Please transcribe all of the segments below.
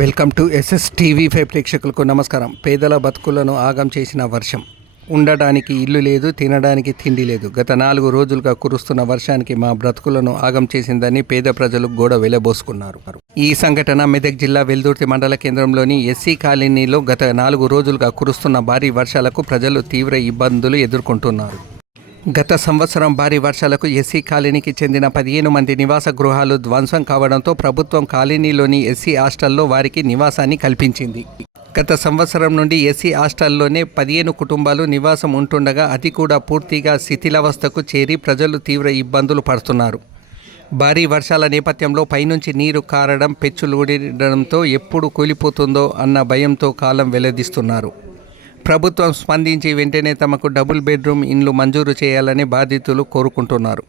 Welcome to SS TV five ప్రేక్షకులకు నమస్కారం. పేదల బతుకులను ఆగం చేసిన వర్షం. ఉండడానికి ఇల్లు లేదు తినడానికి తిండి లేదు. గత నాలుగు రోజులుగా కురుస్తున్న వర్షానికి మా బ్రతుకులను ఆగం చేసిందని పేద ప్రజలు గోడ వెలబోసుకున్నారు. ఈ సంఘటన మెదక్ జిల్లా వెల్దుర్తి మండల కేంద్రంలోని ఎస్సీ కాలనీలో గత నాలుగు రోజులుగా కురుస్తున్న భారీ వర్షాలకు ప్రజలు తీవ్ర ఇబ్బందులు ఎదుర్కొంటున్నారు. గత సంవత్సరం భారీ వర్షాలకు ఎస్సీ కాలనీకి చెందిన పదిహేను మంది నివాస గృహాలు ధ్వంసం కావడంతో ప్రభుత్వం కాలనీలోని ఎస్సీ హాస్టల్లో వారికి నివాసాన్ని కల్పించింది. గత సంవత్సరం నుండి ఎస్సీ హాస్టల్లోనే పదిహేను కుటుంబాలు నివాసం ఉంటుండగా అది కూడా పూర్తిగా శిథిలావస్థకు చేరి ప్రజలు తీవ్ర ఇబ్బందులు పడుతున్నారు. భారీ వర్షాల నేపథ్యంలో పైనుంచి నీరు కారడం పెచ్చులుడడంతో ఎప్పుడు కూలిపోతుందో అన్న భయంతో కాలం వెల్లదిస్తున్నారు ప్రభుత్వం స్పందించి వెంటనే తమకు డబుల్ బెడ్రూమ్ ఇండ్లు మంజూరు చేయాలని బాధితులు కోరుకుంటున్నారు.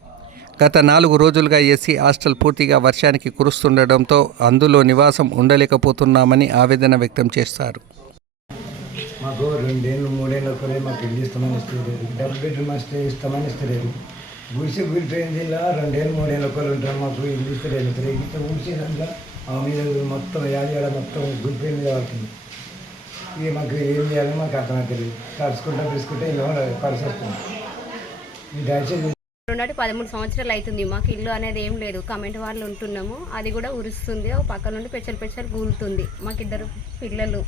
గత నాలుగు రోజులుగా ఎస్సీ హాస్టల్ పూర్తిగా వర్షానికి కురుస్తుండటంతో అందులో నివాసం ఉండలేకపోతున్నామని ఆవేదన వ్యక్తం చేస్తారు మాకు రెండేళ్ళు మూడేళ్ళు ఒకరే మాకు ఇల్లు ఇస్తామని ఇస్తలేదు డబుల్ బెడ్రూమ్ వస్తే ఇస్తామని ఇస్తలేదు. గుడిసె కూలిపోయింది ఇలా రెండేళ్ళు మూడేళ్ళు ఒకరు ఉంటారు మాకు ఇల్లు ఇస్తలేదు. తిరిగితే ఊడ్చి దాంట్లో ఆ మీద మొత్తం యాది మొత్తం గురిపోయింది కాబట్టి ఇక మాకు ఏం చేయాలో మాకు అర్థమవుతుంది తడుచుకుంటా తీసుకుంటే ఇలా పరిస్థితి వస్తుంది. దయచేసి ఉన్నట్టు పదమూడు సంవత్సరాలు అవుతుంది. మాకు ఇల్లు అనేది ఏం లేదు. కమెంట్ వాళ్ళు ఉంటున్నాము. అది కూడా ఉరుస్తుంది. ఒక పక్క నుండి పెచ్చలు పెచ్చలు గూలుతుంది మాకు ఇద్దరు పిల్లలు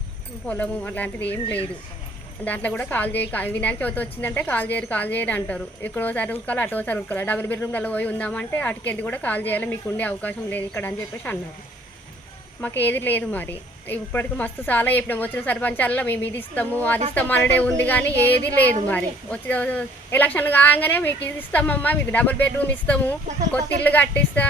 పొలము అలాంటిది ఏం లేదు. దాంట్లో కూడా కాల్ చేయ. వినాయక చవితి వచ్చిందంటే కాల్ చేయరు కాల్ చేయరు అంటారు. ఇక్కడోసారి ఉరకాలి అటోసారి ఉరకాలి. డబుల్ బెడ్రూమ్లలో పోయి ఉందామంటే అటుకెళ్ళి కూడా కాల్ చేయాలి. మీకు ఉండే అవకాశం లేదు ఇక్కడ అని చెప్పేసి అన్నారు. మాకు ఏది లేదు మరి. ఇప్పటికి మస్తు చాలా చెప్పినాం. వచ్చిన సర్పంచాల్లో మేము ఇది ఇస్తాము అది ఇస్తాము అనడే ఉంది కానీ ఏది లేదు మరి. వచ్చిన ఎలక్షన్ కాగానే మీకు ఇది ఇస్తామమ్మా మీకు డబుల్ బెడ్రూమ్ ఇస్తాము కొత్త ఇల్లు కట్టిస్తా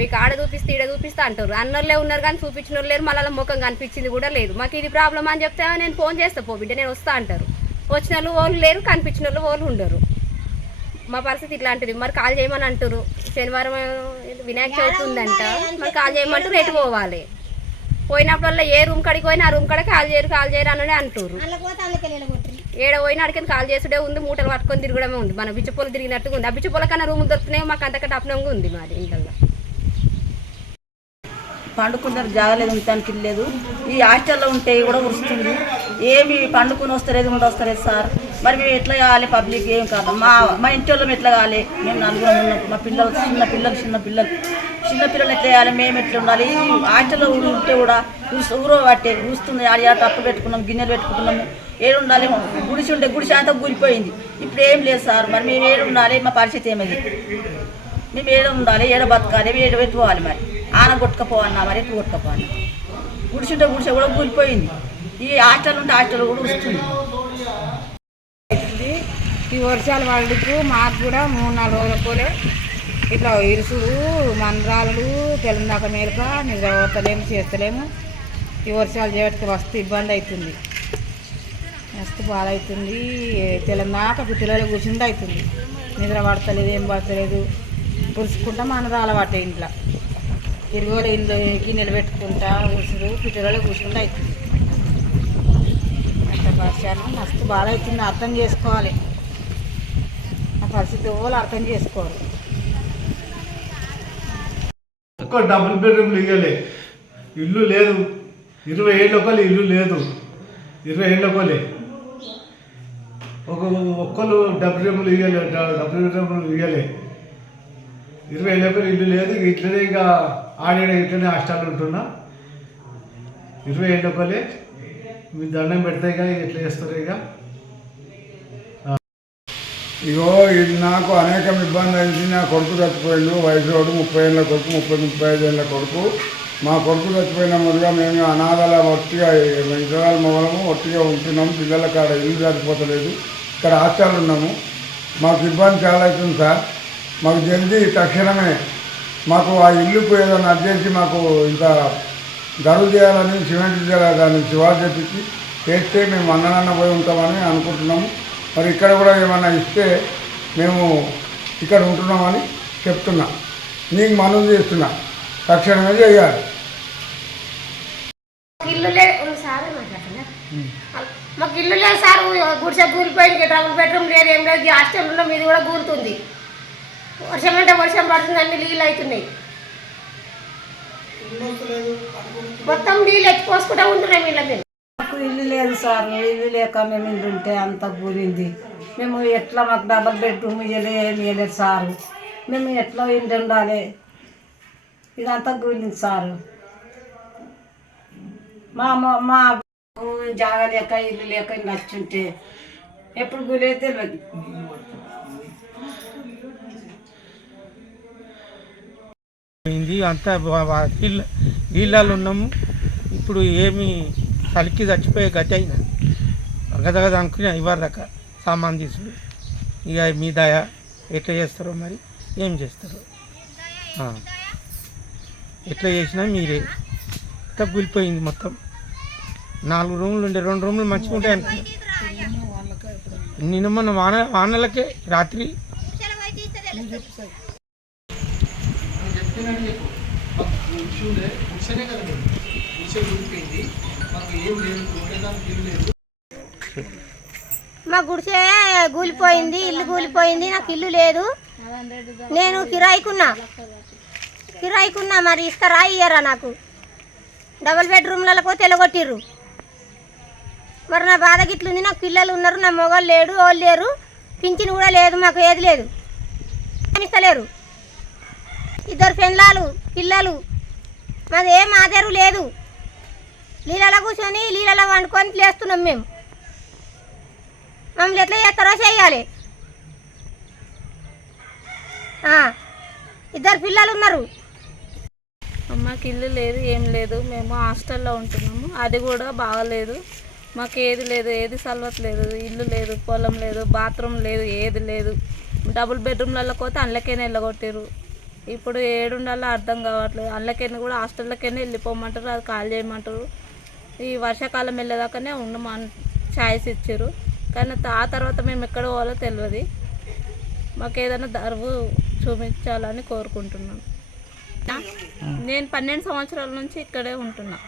మీకు ఆడ చూపిస్తే ఈడ చూపిస్తా అంటారు. అన్నోళ్ళే ఉన్నారు కానీ చూపించిన వాళ్ళు లేరు మళ్ళీ ముఖం కనిపించింది కూడా లేదు. మాకు ఇది ప్రాబ్లం అని చెప్తే నేను ఫోన్ చేస్తా పో బిడ్డ నేను వస్తా అంటారు. వచ్చిన వాళ్ళు వాళ్ళు లేరు కనిపించిన వాళ్ళు వాళ్ళు ఉండరు. మా పరిస్థితి ఇట్లాంటిది. మరి కాల్ చేయమని అంటారు. శనివారం వినాయక చవితి ఉందంట. మరి కాల్ చేయమంటారు రేటు పోవాలి. పోయినప్పుడల్లా ఏ రూమ్ కాడికి పోయినా ఆ రూమ్ కాడ కాల్ చేయరు కాల్ చేయరు అని అంటారు ఏడ పోయినా అడిగిన కాల్ చేసుడే ఉంది మూటలు పట్టుకొని తిరగడమే ఉంది. మన బిచ్చపోలు తిరిగినట్టుగా ఉంది. ఆ బిచ్చపోల కన్నా రూమ్ దొరుకుతున్నాయి మాకు అంతకంటే అప్నంగా ఉంది మాది ఇంట్లో. పండుకున్నారు జాగలేదు ఉండటానికి లేదు. ఈ హాస్టల్లో ఉంటే కూడా వస్తుంది ఏమి పండుకుని వస్తలేదు ఉండి వస్తలేదు సార్. మరి మేము ఎట్లా కావాలి పబ్లిక్ ఏం కాదు. మా మా ఇంటి వాళ్ళం ఎట్లా కావాలి? మేము నలుగురం ఉన్నాం మా పిల్లలు చిన్న పిల్లలు చిన్న పిల్లలు. చిన్నపిల్లలు ఎట్లా చేయాలి మేము ఎట్లా ఉండాలి? ఈ హాస్టల్లో ఉంటే కూడా ఊస- ఊరో పట్టే ఊస్తుంది ఆడి ఆట టప్పు పెట్టుకున్నాం గిన్నెలు పెట్టుకుంటున్నాము ఏడుండాలి గుడిసి ఉంటే గుడిసి అంతా కూలిపోయింది. ఇప్పుడు ఏం లేదు సార్. మరి మేము ఏడు ఉండాలి మా పరిస్థితి ఏమది? మేము ఏడ ఉండాలి ఏడ బతకాలి ఏడ పెట్టుకోవాలి మరి? ఆన కొట్టుకపోవన్నా మరి ఎటు కొట్టుకపోవాలి? గుడిచుంటే గుడిసె కూడా కూలిపోయింది. ఈ హాస్టల్ ఉంటే హాస్టల్ కూడా వస్తుంది ఈ వర్షాలు వాళ్ళకు మాకు కూడా మూడు నాలుగు రోజుల పోలే. ఇట్లా ఇరుసులు మందరాలు తెలంగాణ మేరక నిద్ర పోతలేము చేస్తలేము. ఈ వర్షాలు చేయడానికి మస్తు ఇబ్బంది అవుతుంది. మస్తు బాధ అవుతుంది. తెలందాక పిల్లలు కూర్చుంది అవుతుంది. నిద్ర పడతలేదు ఏం పడతలేదు. పురుచుకుంటా మనరాల పట్టే ఇంట్లో. తిరుగుల ఇంట్లోకి నిలబెట్టుకుంటా ఉసురు పిల్లలు కూర్చుంటే అవుతుంది. అంత పరిచయం మస్తు బాధ అవుతుంది. అర్థం చేసుకోవాలి. ఆ పరిస్థితి వాళ్ళు అర్థం చేసుకోవాలి ఒక్క డబుల్ బెడ్రూమ్లు ఇవ్వలే ఇల్లు లేదు. ఇరవై ఏళ్ళ ఒకళ్ళు ఇల్లు లేదు. ఇరవై ఏళ్ళ ఒకళ్ళే ఒక ఒక్కళ్ళు డబుల్ బెడ్రూమ్లు ఇవ్వలే డబుల్ బెడ్రూమ్లు ఇవ్వలే ఇరవై ఏళ్ళ ఒకళ్ళు ఇల్లు లేదు. ఇట్లనే ఇక ఆడే ఇట్లనే హాస్టల్ ఉంటున్నా. ఇరవై ఏళ్ళ ఒకళ్ళే మీ దండం పెడతాయి ఇక ఇట్లా చేస్తారు ఇక? ఇగో ఇది నాకు అనేకం ఇబ్బంది అయింది నా కొడుకు చచ్చిపోయిండు. వయసు ముప్పై ఏళ్ళ కొడుకు ముప్పై ముప్పై ఐదు ఏళ్ళ కొడుకు. మా కొడుకు చచ్చిపోయిన ముందుగా మేము అనాథాల ఒట్టిగా ఇతరాల మొగలము ఒట్టిగా ఉంటున్నాము. పిల్లల కాడ ఇల్లు సరిపోతలేదు ఇక్కడ హాస్టల్ ఉన్నాము మాకు ఇబ్బంది చాలా అవుతుంది సార్. మాకు జల్దీ తక్షణమే మాకు ఆ ఇల్లుకు ఏదైనా అడ్జేసి మాకు ఇంత గడువు చేయాలని సిమెంట్ చేయాలి దాన్ని శివారు చెప్పించి చేస్తే మేము అన్ననన్న పోయి ఉంటామని అనుకుంటున్నాము. మరి ఇక్కడ కూడా ఏమైనా ఇస్తే మేము ఇక్కడ ఉంటున్నామని చెప్తున్నా. నీకు మనవి చేస్తున్నా. తక్షణమే చేయాలి. మాకు ఇల్లు లేదు. సార్ గుడిసె కూలిపోయింది. డబుల్ బెడ్రూమ్ లేదు ఏం లేదు. హాస్టల్లో మీది కూడా కూలుతుంది. వర్షం అంటే వర్షం పడుతుంది. అన్ని నీళ్ళు అవుతున్నాయి. మొత్తం నీళ్ళు ఎత్తిపోసుకుంటా ఉంటున్నాం వీళ్ళ మేము మాకు ఇల్లు లేదు సార్ ఇల్లు లేక మేము ఇల్లు ఉంటే అంత కూలింది మేము ఎట్లా మాకు డబల్ బెడ్రూమ్ ఇవ్వలే ఏమి ఇవ్వలేదు సారు. మేము ఎట్లా ఇంటి ఉండాలి? ఇదంతా కూలింది సారు. మా మా- మా లేక ఇల్లు లేక నచ్చుంటే ఎప్పుడు కూలే తెలియదు అంతా వా- వా- ఉన్నాము. ఇప్పుడు ఏమి చలికి చచ్చిపోయే గతి అయినా గదగద అనుకుని ఇవ్వరు దాకా సామాన్ తీసుడు ఇక మీ దయ ఎట్లా చేస్తారో మరి ఏం చేస్తారో? ఎట్లా చేసినా మీరే. అంతా మొత్తం. నాలుగు రూములు ఉండే రెండు రూములు మంచిగా ఉంటాయి అనుకున్నా. నిన్న మొన్న వాన వానలకే రాత్రి. మా గుడిసే కూలిపోయింది ఇల్లు కూలిపోయింది నాకు ఇల్లు లేదు. నేను కిరాయికున్నా. కిరాయికున్నా మరి ఇస్తారా ఇయ్యరా నాకు. డబుల్ బెడ్రూమ్లలో తెలగొట్టిర్రు మరి నా బాధ గిట్లుంది నాకు పిల్లలు ఉన్నారు నా మొగలు లేడు వాళ్ళు లేరు. పింఛన్ కూడా లేదు మాకు ఏది లేదు. ఇస్తలేరు? ఇద్దరు పెండ్లాలు పిల్లలు. మాది ఏం ఆధారు లేదు. నీళ్ళలో కూర్చొని నీళ్ళలో వండుకొని లేస్తున్నాం మేము. మమ్మల్ని ఎట్లా చేస్తారో చేయాలి. ఇద్దరు పిల్లలు ఉన్నారు. మాకు ఇల్లు లేదు ఏం లేదు. మేము హాస్టల్లో ఉంటున్నాము. అది కూడా బాగలేదు. మాకు ఏది లేదు ఏది సలవట్లేదు ఇల్లు లేదు పొలం లేదు బాత్రూమ్ లేదు ఏది లేదు. డబుల్ బెడ్రూమ్లలో పోతే అందులోకైనా వెళ్ళగొట్టారు ఇప్పుడు ఏడుండాలో అర్థం కావట్లేదు. అందులోకైనా కూడా హాస్టల్లోకైనా వెళ్ళిపోమంటారు అది కాల్ చేయమంటారు. ఈ వర్షాకాలం వెళ్ళేదాకానే ఉండమని ఛాయిస్ ఇచ్చారు. కానీ ఆ తర్వాత మేము ఎక్కడ పోవాలో తెలియదు మాకు ఏదైనా దరువు చూపించాలని కోరుకుంటున్నాను. నేను పన్నెండు సంవత్సరాల నుంచి ఇక్కడే ఉంటున్నా.